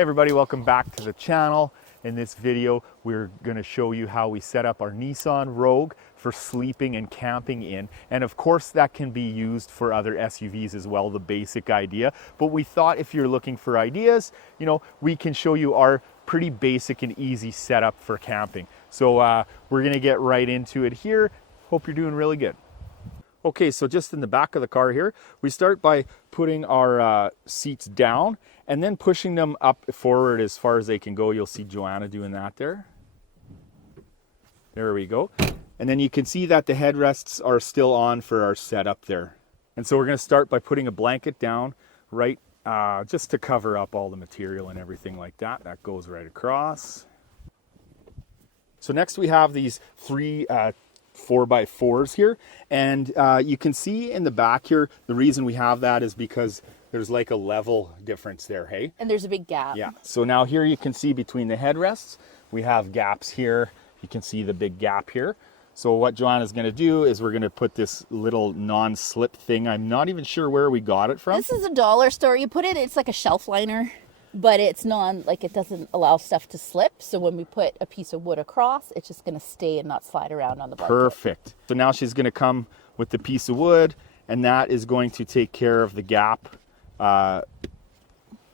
Hey everybody, welcome back to the channel. In this video, we're going to show you how we set up our Nissan Rogue for sleeping and camping in. And of course, that can be used for other SUVs as well, the basic idea. But we thought if you're looking for ideas, we can show you our pretty basic and easy setup for camping. So we're going to get right into it here. Hope you're doing really good. Okay, so just in the back of the car here, we start by putting our seats down and then pushing them up forward as far as they can go. You'll see Joanna doing that there. There we go. And then you can see that the headrests are still on for our setup there. And so we're going to start by putting a blanket down right just to cover up all the material and everything like that. That goes right across. So next we have these three 4x4s here, and you can see in the back here, the reason we have that is because there's like a level difference there, hey? And there's a big gap. Yeah, so now here you can see between the headrests, we have gaps here. You can see the big gap here. So what Joanna's gonna do is we're gonna put this little non-slip thing. I'm not even sure where we got it from. This is a dollar store. You put it, it's like a shelf liner, but it's it doesn't allow stuff to slip. So when we put a piece of wood across, it's just gonna stay and not slide around on the blanket. Perfect. So now she's gonna come with the piece of wood, and that is going to take care of the gap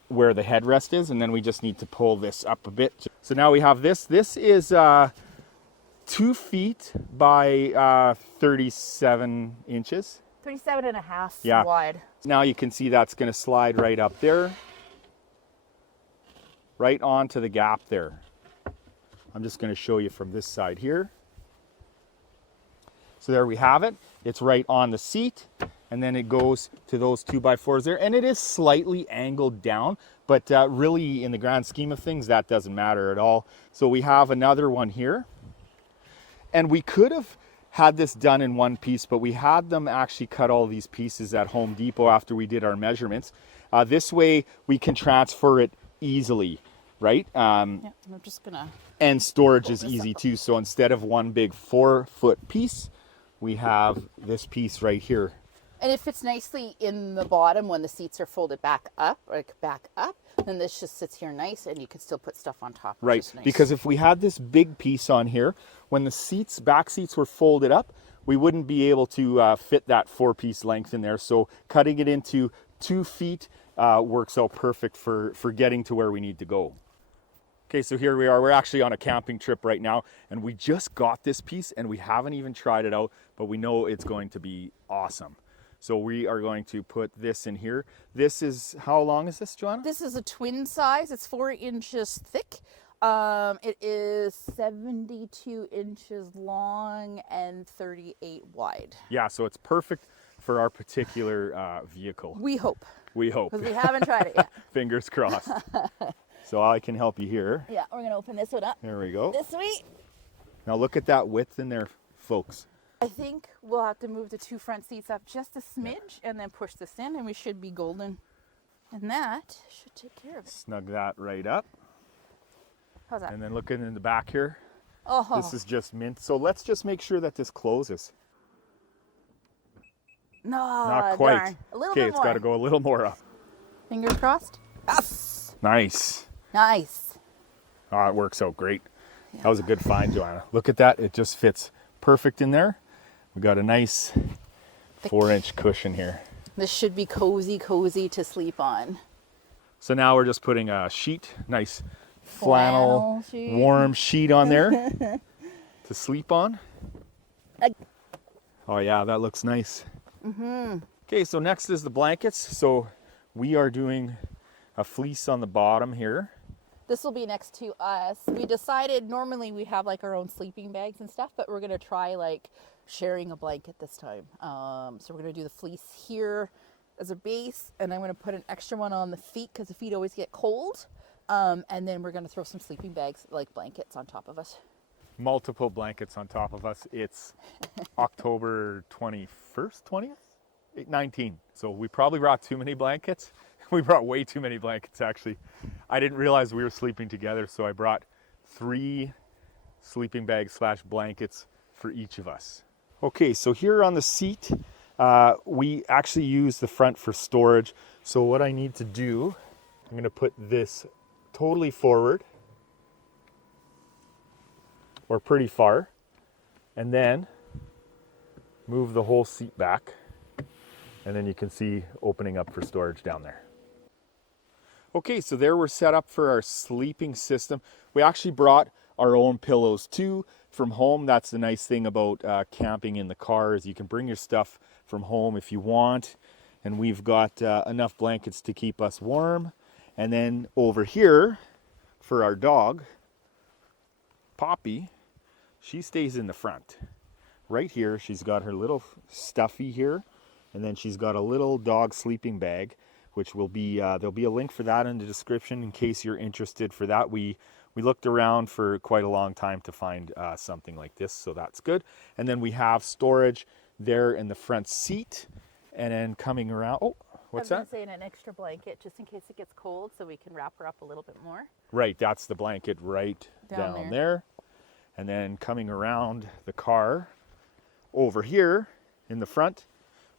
where the headrest is, and then we just need to pull this up a bit. So now we have this. This is 2 feet by 37 inches. 37 and a half Yeah. wide. Now you can see that's gonna slide right up there, right onto the gap there. I'm just gonna show you from this side here. So there we have it. It's right on the seat, and then it goes to those 2x4s there, and it is slightly angled down, but really in the grand scheme of things, that doesn't matter at all. So we have another one here, and we could have had this done in one piece, but we had them actually cut all these pieces at Home Depot after we did our measurements. This way we can transfer it easily, right? Yeah, I'm just gonna... And storage is easy too. So instead of one big 4-foot piece, we have this piece right here. And it fits nicely in the bottom when the seats are folded back up, then this just sits here nice, and you can still put stuff on top. Right, nice. because if we had this big piece on here, when the back seats were folded up, we wouldn't be able to fit that 4-piece length in there. So cutting it into 2 feet works out perfect for getting to where we need to go. Okay, so here we are. We're actually on a camping trip right now, and we just got this piece, and we haven't even tried it out, but we know it's going to be awesome. So we are going to put this in here. This is, how long is this, Joanna? This is a twin size. It's 4 inches thick. It is 72 inches long and 38 wide. Yeah, so it's perfect for our particular vehicle. We hope. We hope. Because we haven't tried it yet. Fingers crossed. So I can help you here. Yeah, we're going to open this one up. There we go. This way. Now look at that width in there, folks. I think we'll have to move the 2 front seats up just a smidge and then push this in, and we should be golden. And that should take care of it. Snug that right up. How's that? And then looking in the back here. Oh. This is just mint. So let's just make sure that this closes. No, Not quite. Darn. A little Okay, bit it's more. got to go a little more up. Fingers crossed. Yes. Nice. Nice. Oh, it works out great. Yeah. That was a good find, Joanna. Look at that. It just fits perfect in there. We got a nice 4-inch cushion here. This should be cozy to sleep on. So now we're just putting a sheet, nice flannel sheet. Warm sheet on there to sleep on. Oh yeah, that looks nice. Mm-hmm. Okay, so next is the blankets. So we are doing a fleece on the bottom here. This will be next to us. We decided normally we have like our own sleeping bags and stuff, but we're gonna try like sharing a blanket this time. So we're gonna do the fleece here as a base, and I'm gonna put an extra one on the feet because the feet always get cold. And then we're gonna throw some sleeping bags, like blankets, on top of us. Multiple blankets on top of us. It's October 21st, 20th? 19. So we probably brought too many blankets. We brought way too many blankets, actually. I didn't realize we were sleeping together, so I brought 3 sleeping bags / blankets for each of us. Okay, so here on the seat, we actually use the front for storage. So what I need to do, I'm gonna put this totally forward or pretty far, and then move the whole seat back, and then you can see opening up for storage down there. Okay, so there we're set up for our sleeping system. We actually brought our own pillows too from home. That's the nice thing about camping in the car, is you can bring your stuff from home if you want. And we've got enough blankets to keep us warm. And then over here for our dog, Poppy, she stays in the front. Right here, she's got her little stuffy here, and then she's got a little dog sleeping bag, which will be, there'll be a link for that in the description in case you're interested for that. We looked around for quite a long time to find something like this, so that's good. And then we have storage there in the front seat, and then coming around, oh, what's that? I was saying an extra blanket just in case it gets cold, so we can wrap her up a little bit more. Right, that's the blanket right down there. And then coming around the car, over here in the front,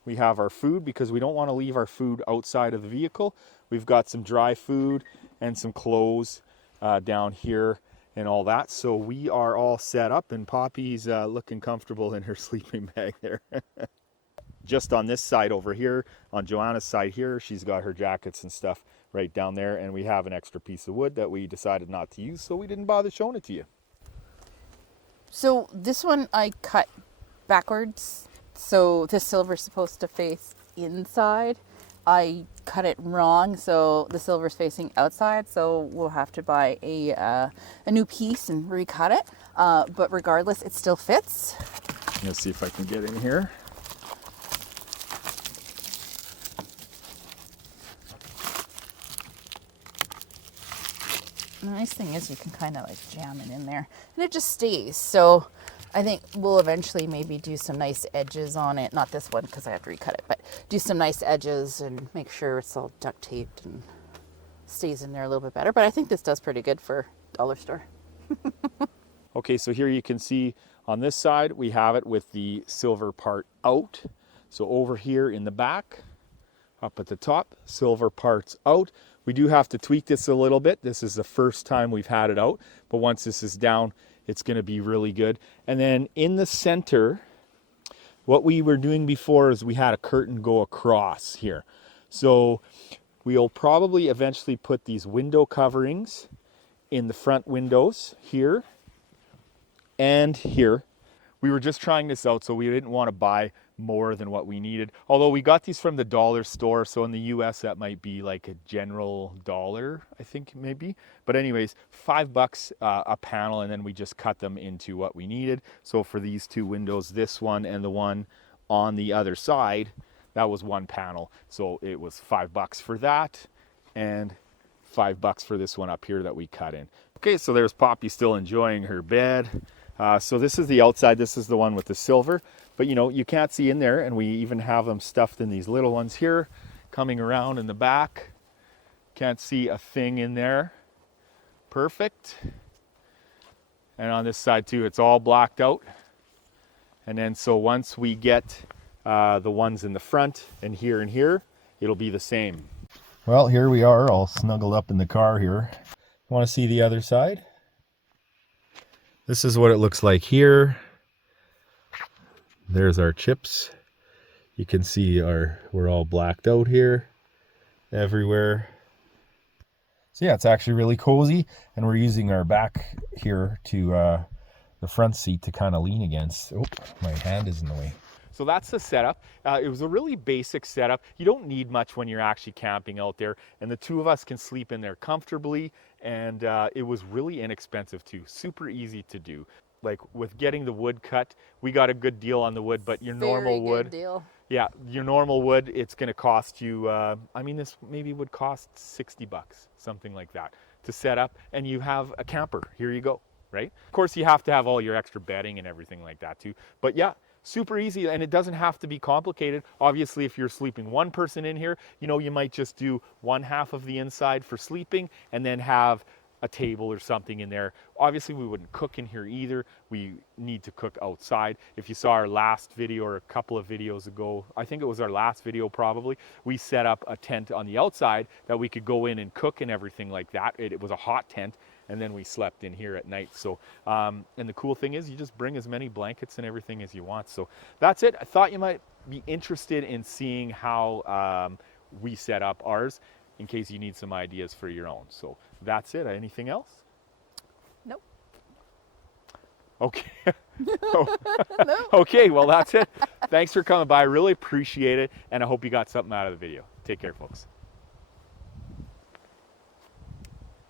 we have our food because we don't want to leave our food outside of the vehicle. We've got some dry food and some clothes down here and all that. So we are all set up, and Poppy's looking comfortable in her sleeping bag there. Just on this side over here, on Joanna's side here, she's got her jackets and stuff right down there, and we have an extra piece of wood that we decided not to use, so we didn't bother showing it to you. So this one I cut backwards. So the silver's supposed to face inside. I cut it wrong, so the silver's facing outside. So we'll have to buy a new piece and recut it. But regardless, it still fits. Let's see if I can get in here. The nice thing is you can kind of like jam it in there, and it just stays. So I think we'll eventually maybe do some nice edges on it. Not this one because I have to recut it, but do some nice edges and make sure it's all duct taped and stays in there a little bit better. But I think this does pretty good for dollar store. Okay, so here you can see on this side, we have it with the silver part out. So over here in the back, up at the top, silver parts out. We do have to tweak this a little bit. This is the first time we've had it out, but once this is down, it's going to be really good. And then in the center, what we were doing before is we had a curtain go across here. So we'll probably eventually put these window coverings in the front windows here and here. We were just trying this out, so we didn't want to buy more than what we needed. Although we got these from the dollar store, so in the US that might be like a general dollar, I think maybe. But anyways, $5 a panel, and then we just cut them into what we needed. So for these two windows, this one and the one on the other side, that was one panel. So it was $5 for that, and $5 for this one up here that we cut in. Okay, so there's Poppy still enjoying her bed. So this is the outside. This is the one with the silver. But you know, you can't see in there, and we even have them stuffed in these little ones here, coming around in the back. Can't see a thing in there. Perfect. And on this side too, it's all blacked out. And then so once we get the ones in the front and here, it'll be the same. Well, here we are all snuggled up in the car here. Want to see the other side? This is what it looks like here. There's our chips. You can see we're all blacked out here everywhere. So yeah, it's actually really cozy, and we're using our back here to the front seat to kind of lean against. Oh, my hand is in the way. So that's the setup. It was a really basic setup. You don't need much when you're actually camping out there, and the two of us can sleep in there comfortably, and it was really inexpensive too. Super easy to do. Like with getting the wood cut, we got a good deal on the wood, but your normal wood, good deal. Yeah, your normal wood, it's going to cost you, I mean, this maybe would cost $60, something like that, to set up, and you have a camper. Here you go, right? Of course, you have to have all your extra bedding and everything like that too. But yeah, super easy, and it doesn't have to be complicated. Obviously, if you're sleeping one person in here, you know, you might just do one half of the inside for sleeping, and then have a table or something in there. Obviously we wouldn't cook in here either. We need to cook outside. If you saw our last video or a couple of videos ago, I think it was our last video probably, we set up a tent on the outside that we could go in and cook and everything like that. It was a hot tent, and then we slept in here at night. So and the cool thing is you just bring as many blankets and everything as you want. So that's it. I thought you might be interested in seeing how we set up ours, in case you need some ideas for your own. So that's it. Anything else? Nope. Okay. Okay, well, that's it. Thanks for coming by. I really appreciate it, and I hope you got something out of the video. Take care, folks.